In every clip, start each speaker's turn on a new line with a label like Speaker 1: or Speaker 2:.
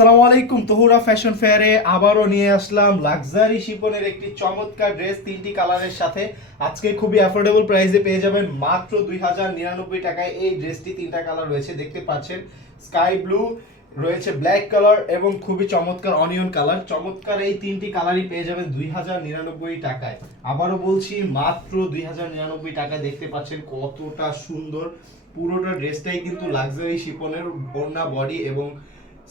Speaker 1: আসসালামু আলাইকুম, তহুরা ফ্যাশন ফেয়ারে আবারও নিয়ে আসলাম লাক্সারি শিপনের একটি চমৎকার ড্রেস তিনটি কালারের সাথে। আজকে খুবই অ্যাফোর্ডেবল প্রাইসে পেয়ে যাবেন মাত্র দুই হাজার নিরানব্বই টাকায়। এই ড্রেসটি তিনটা কালার রয়েছে, দেখতে পাচ্ছেন। স্কাই ব্লু রয়েছে ব্ল্যাক কালার এবং খুবই চমৎকার অনিয়ন কালার চমৎকার এই তিনটি কালারই পেয়ে যাবেন দুই হাজার নিরানব্বই টাকায়। আবারও বলছি, মাত্র দুই হাজার নিরানব্বই টাকায় দেখতে পাচ্ছেন কতটা সুন্দর। পুরোটা ড্রেসটাই কিন্তু লাক্সারি শিপনের বন্যা বডি এবং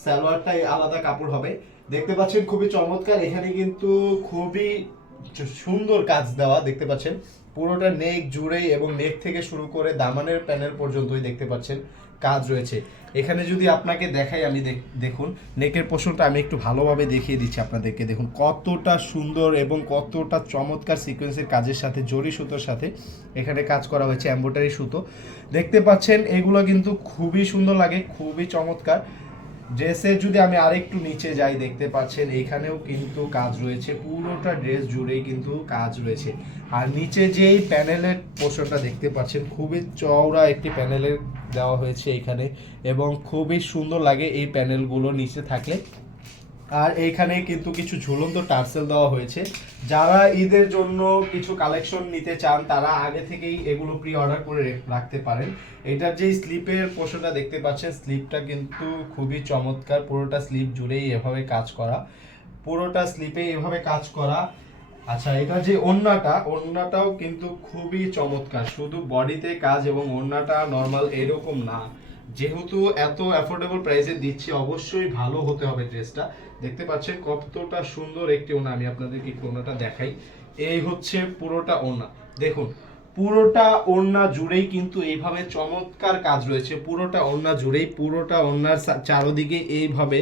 Speaker 1: সালোয়ারটাই আলাদা কাপড় হবে। দেখতে পাচ্ছেন খুবই চমৎকার, এখানে কিন্তু খুবই সুন্দর কাজ দেওয়া দেখতে পাচ্ছেন। পুরোটা নেক জুড়েই এবং নেক থেকে শুরু করে দামানের প্যানেল পর্যন্তই দেখতে পাচ্ছেন কাজ রয়েছে। এখানে যদি আপনাকে দেখাই আমি দেখুন, নেকের পোষণটা আমি একটু ভালোভাবে দেখিয়ে দিচ্ছি আপনাদেরকে। দেখুন কতটা সুন্দর এবং কতটা চমৎকার সিকোয়েন্সের কাজের সাথে, জরি সুতোর সাথে এখানে কাজ করা হয়েছে এম্ব্রয়ডারি সুতো। দেখতে পাচ্ছেন, এগুলো কিন্তু খুবই সুন্দর লাগে, খুবই চমৎকার। ড্রেসের যদি আমি আরেকটু নিচে যাই দেখতে পাচ্ছেন, এখানেও কিন্তু কাজ রয়েছে। পুরোটা ড্রেস জুড়েই কিন্তু কাজ রয়েছে। আর নিচে যেই প্যানেলের পোর্শনটা দেখতে পাচ্ছেন, খুবই চওড়া একটি প্যানেলের দেওয়া হয়েছে এখানে এবং খুবই সুন্দর লাগে এই প্যানেলগুলো নিচে থাকলে। আর এইখানে কিন্তু কিছু ঝুলন্ত টার্সেল দেওয়া হয়েছে। যারা ঈদের জন্য কিছু কালেকশন নিতে চান, তারা আগে থেকেই এগুলো প্রি অর্ডার করে রাখতে পারেন। এটার যে স্লিপের পোর্শনটা দেখতে পাচ্ছেন, স্লিপটা কিন্তু খুবই চমৎকার। পুরোটা স্লিপ জুড়েই এভাবে কাজ করা। পুরোটা স্লিপে এভাবে কাজ করা। আচ্ছা এটা যে ওড়নাটা, ওড়নাটাও কিন্তু খুবই চমৎকার। শুধু বডিতে কাজ এবং ওড়নাটা নর্মাল এরকম না। যেহেতু এত অ্যাফোর্ডেবল প্রাইসে দিচ্ছি, অবশ্যই ভালো হতে হবে ড্রেসটা দেখতে পাচ্ছেন কতটা সুন্দর একটি ওনা, আমি আপনাদেরকে একটু ওনাটা দেখাই। এই হচ্ছে পুরোটা ওনা। দেখুন, পুরোটা ওড়না জুড়েই কিন্তু এইভাবে চমৎকার কাজ রয়েছে। পুরোটা ওড়না জুড়েই পুরোটা ওড়নার চারোদিকে এইভাবে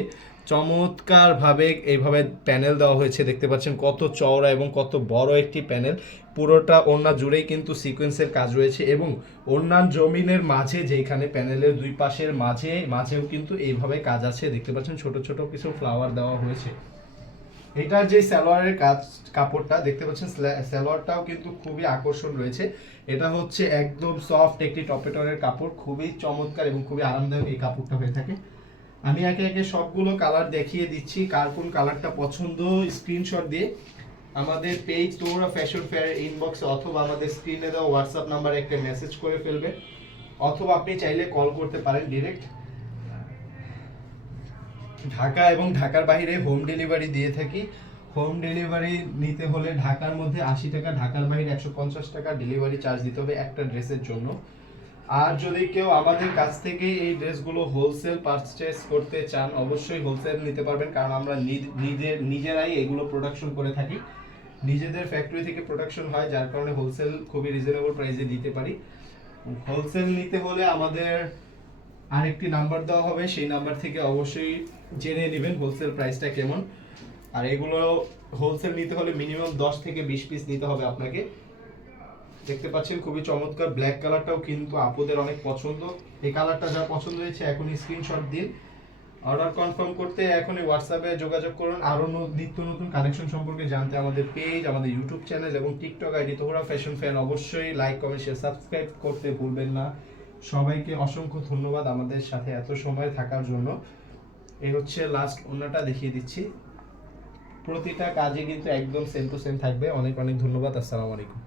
Speaker 1: চমৎকার ভাবে এইভাবে প্যানেল দেওয়া হয়েছে, দেখতে পাচ্ছেন কত চওড়া এবং কত বড় একটি প্যানেল। পুরোটা ওড়না জুড়েই কিন্তু সিকোয়েন্সের কাজ রয়েছে এবং ওড়নার জমিনের মাঝে যেখানে প্যানেলের দুই পাশের মাঝে, মাঝেও কিন্তু এইভাবে কাজ আছে। দেখতে পাচ্ছেন ছোট ছোট কিছু ফ্লাওয়ার দেওয়া হয়েছে। এটার যে সালোয়ারের কাজ, কাপড়টা, দেখতে পাচ্ছেন সালোয়ারটাও কিন্তু খুবই আকর্ষণ রয়েছে। এটা হচ্ছে একদম সফট একটি টপেটরের কাপড়, খুবই চমৎকার এবং খুবই আরামদায়ক এই কাপড়টা হয়ে থাকে। আমি একে একে সবগুলো কালার দেখিয়ে দিচ্ছি, কার কোন কালারটা পছন্দ স্ক্রিনশট দিয়ে। আমাদের পেজ তোমরা ফ্যাশন ফেয়ার ইনবক্সে অথবা আমাদের স্ক্রিনে দেওয়া হোয়াটসঅ্যাপ নাম্বারে একটা মেসেজ করে ফেলবে। অথবা আপনি চাইলে কল করতে পারেন ডিরেক্ট ঢাকা এবং ঢাকার বাইরে হোম ডেলিভারি দিয়ে থাকি। হোম ডেলিভারি নিতে হলে ঢাকার মধ্যে আশি টাকা, ঢাকার বাইরে একশো পঞ্চাশ টাকা ডেলিভারি চার্জ দিতে হবে একটা ড্রেসের জন্য। আর যদি কেউ আমাদের কাছ থেকে এই ড্রেসগুলো হোলসেল পারচেস করতে চান, অবশ্যই হোলসেল নিতে পারবেন, কারণ আমরা নিজের নিজেরাই এগুলো প্রোডাকশন করে থাকি। নিজেদের ফ্যাক্টরি থেকে প্রোডাকশন হয়, যার কারণে হোলসেল খুবই রিজনেবল প্রাইসে দিতে পারি। হোলসেল নিতে হলে আমাদের আরেকটি নাম্বার দেওয়া হবে, সেই নাম্বার থেকে অবশ্যই জেনে নেবেন হোলসেল প্রাইসটা কেমন। আর এগুলো হোলসেল নিতে হলে মিনিমাম দশ থেকে বিশ পিস নিতে হবে আপনাকে। দেখতে পাচ্ছেন খুবই চমৎকার। ব্ল্যাক কালারটাও কিন্তু আপুদের অনেক পছন্দ। এই কালারটা যা পছন্দ হয়েছে, এখনই স্ক্রিনশট দিন। অর্ডার কনফার্ম করতে এখনই হোয়াটসঅ্যাপে যোগাযোগ করুন। আরও নিত্য নতুন কালেকশন সম্পর্কে জানতে আমাদের পেজ আমাদের ইউটিউব চ্যানেল এবং টিকটক আইডি তোমরা ফ্যাশন ফ্যান অবশ্যই লাইক কমেন্ট শেয়ার সাবস্ক্রাইব করতে ভুলবেন না। সবাইকে অসংখ্য ধন্যবাদ আমাদের সাথে এত সময় থাকার জন্য। এই হচ্ছে লাস্ট ওনাটা দেখিয়ে দিচ্ছি। প্রতিটা কাজে কিন্তু একদম সেম টু সেম থাকবে। অনেক অনেক ধন্যবাদ। আসসালামু আলাইকুম।